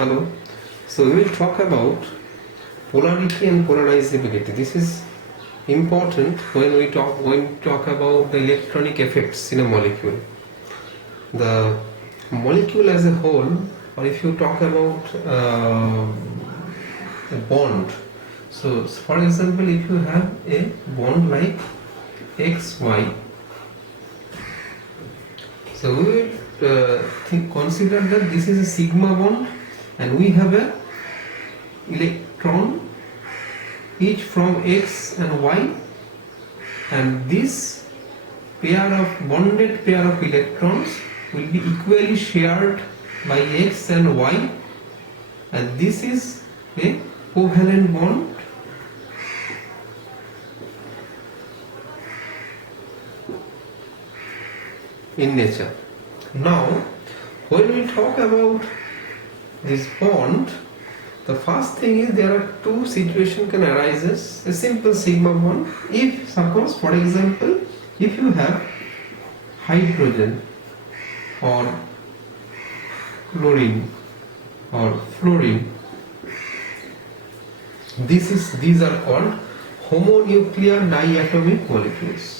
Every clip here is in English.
Hello. So we will talk about polarity and polarizability. This is important when we talk about the electronic effects in a molecule. The molecule as a whole, or if you talk about a bond. So for example, if you have a bond like XY, so we will consider that this is a sigma bond and we have a electron each from X and Y, and this bonded pair of electrons will be equally shared by X and Y, and this is a covalent bond in nature. Now when we talk about this bond, the first thing is there are two situations can arise. A simple sigma bond. If suppose, for example, if you have hydrogen or chlorine or fluorine, these are called homonuclear diatomic molecules.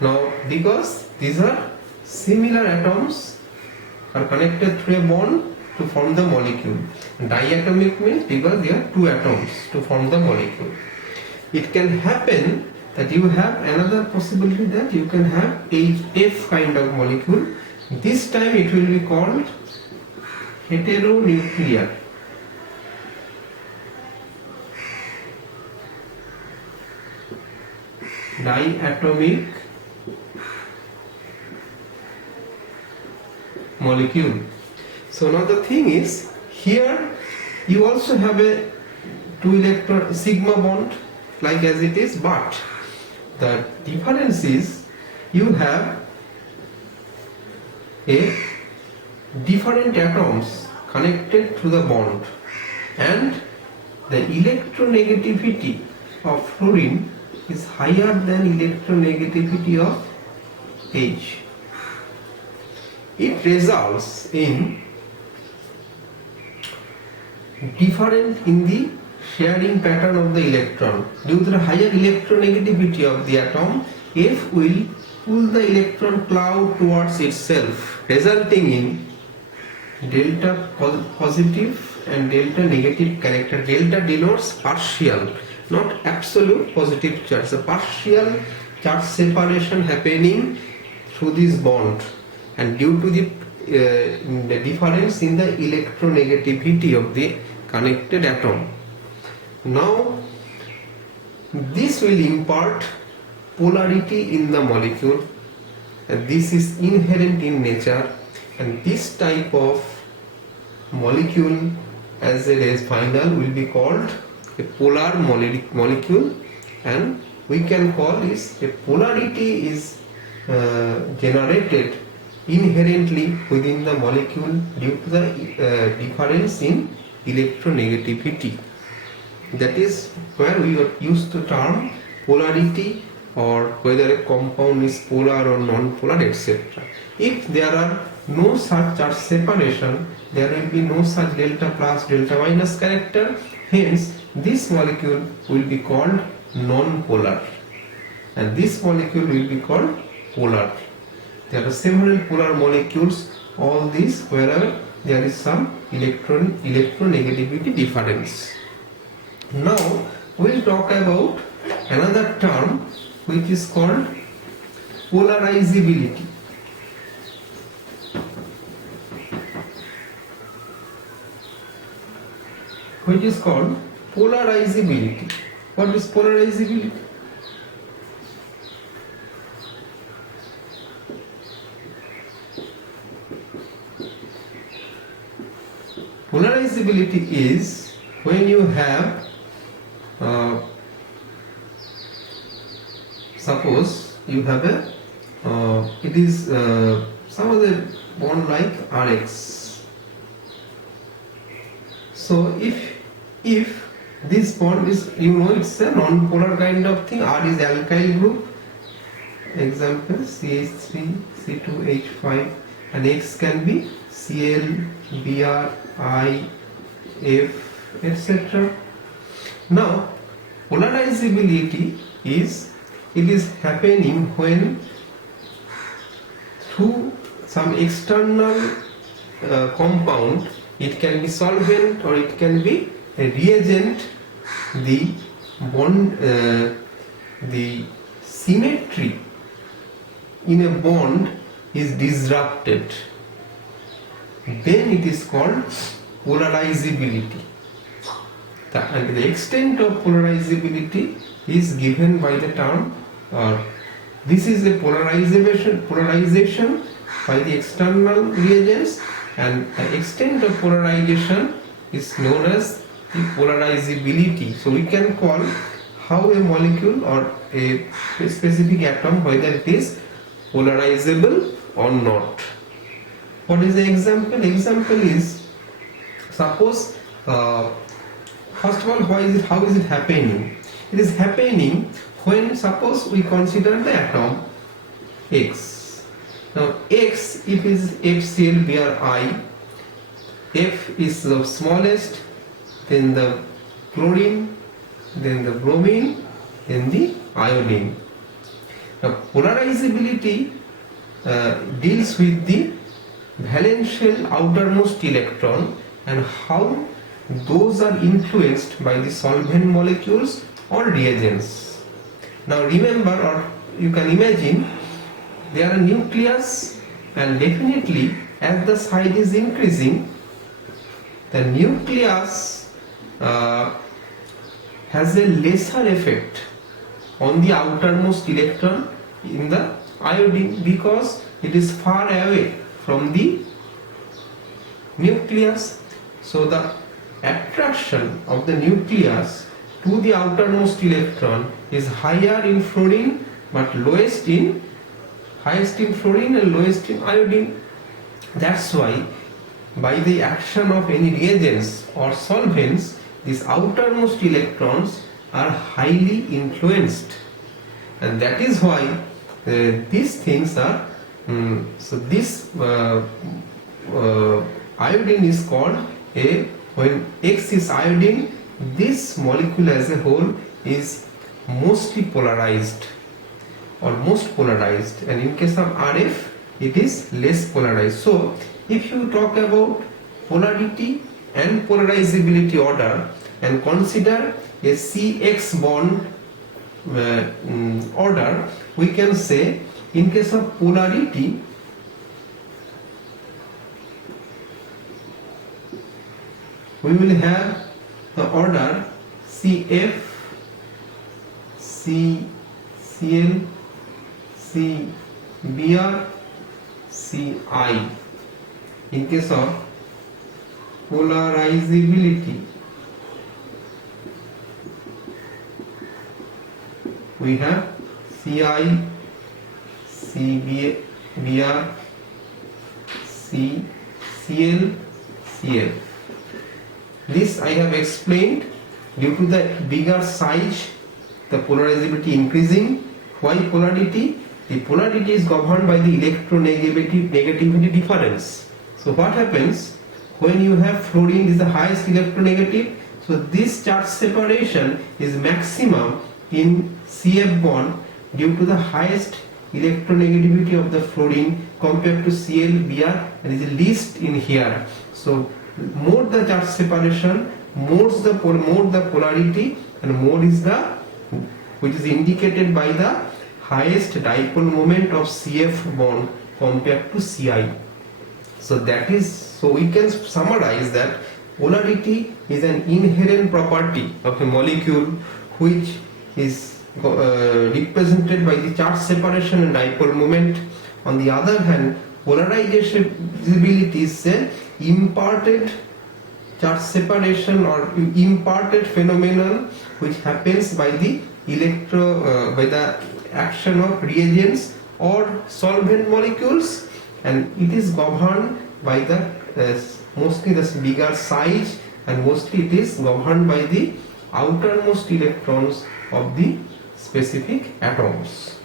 Now, because these are similar atoms are connected through a bond to form the molecule. Diatomic means because there are two atoms to form the molecule. It can happen that you have another possibility that you can have a F kind of molecule. This time it will be called heteronuclear. Diatomic molecule. So now the thing is, here you also have a two electron sigma bond like as it is, but the difference is you have a different atoms connected to the bond, and the electronegativity of fluorine is higher than electronegativity of H. It results in difference in the sharing pattern of the electron. Due to the higher electronegativity of the atom, F will pull the electron cloud towards itself, resulting in delta positive and delta negative character. Delta denotes partial, not absolute positive charge. A partial charge separation happening through this bond, and due to the difference in the electronegativity of the connected atom. Now this will impart polarity in the molecule, and this is inherent in nature, and this type of molecule as a final will be called a polar molecule, and we can call this a polarity is generated inherently within the molecule due to the difference in electronegativity. That is where we are used to term polarity, or whether a compound is polar or non-polar, etc. If there are no such charge separation, there will be no such delta plus delta minus character. Hence this molecule will be called non-polar, and this molecule will be called polar. There are several polar molecules, all these wherever there is some electronegativity difference. Now we will talk about another term which is called polarizability. Which is called polarizability. What is polarizability? Polarizability is when you have suppose you have a it is some other bond like Rx. So if if this bond is, it's a non-polar kind of thing. R is alkyl group, example CH3 C2H5, and X can be Cl, Br, I, F, etc. Now polarizability is happening when through some external compound, it can be solvent or it can be a reagent, the bond, the symmetry in a bond is disrupted, then it is called polarizability. And the extent of polarizability is given by the term, this is a polarization by the external reagents, and the extent of polarization is known as the polarizability. So we can call how a molecule or a specific atom, whether it is polarizable or not. What is the example? Example is, suppose first of all, how is it happening? It is happening when, suppose we consider the atom X. Now X, if is FCl Bri, F is the smallest, then the chlorine, then the bromine, then the iodine. Now polarizability deals with the valence shell outermost electron and how those are influenced by the solvent molecules or reagents. Now remember, or you can imagine, there are nucleus, and definitely as the size is increasing, the nucleus has a lesser effect on the outermost electron in the iodine, because it is far away from the nucleus. So the attraction of the nucleus to the outermost electron is higher in fluorine but highest in fluorine and lowest in iodine. That's why by the action of any reagents or solvents, these outermost electrons are highly influenced, and that is why these things are so this iodine is called when X is iodine, this molecule as a whole is mostly polarized or most polarized, and in case of RF it is less polarized. So if you talk about polarity and polarizability order and consider a CX bond order, we can say in case of polarity, we will have the order CF, CCl, CBr, Ci. In case of polarizability, we have Ci, CBr, CCl, Cl. This I have explained. Due to the bigger size, the polarizability increasing. Why polarity? The polarity is governed by the electronegativity difference. So what happens when you have fluorine is the highest electronegative? So this charge separation is maximum in CF bond due to the highest electronegativity of the fluorine compared to Cl, Br, and is least in here. So more the charge separation, more the polarity, and more is the, which is indicated by the highest dipole moment of CF bond compared to Ci. So that is, so we can summarize that polarity is an inherent property of a molecule which is represented by the charge separation and dipole moment. On the other hand, polarizability is an imparted charge separation or imparted phenomenon which happens by the by the action of reagents or solvent molecules, and it is governed by the mostly the bigger size and mostly it is governed by the outermost electrons of the specific atoms.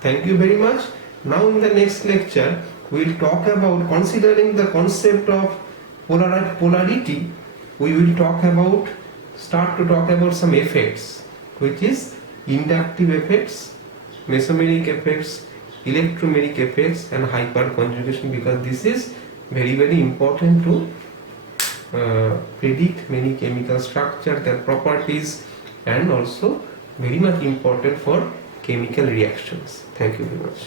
Thank you very much. Now in the next lecture we will talk about, considering the concept of polarity, we will start to talk about some effects, which is inductive effects, mesomeric effects, electromeric effects and hyperconjugation, because this is very important to predict many chemical structure, their properties, and also very much important for chemical reactions. Thank you very much.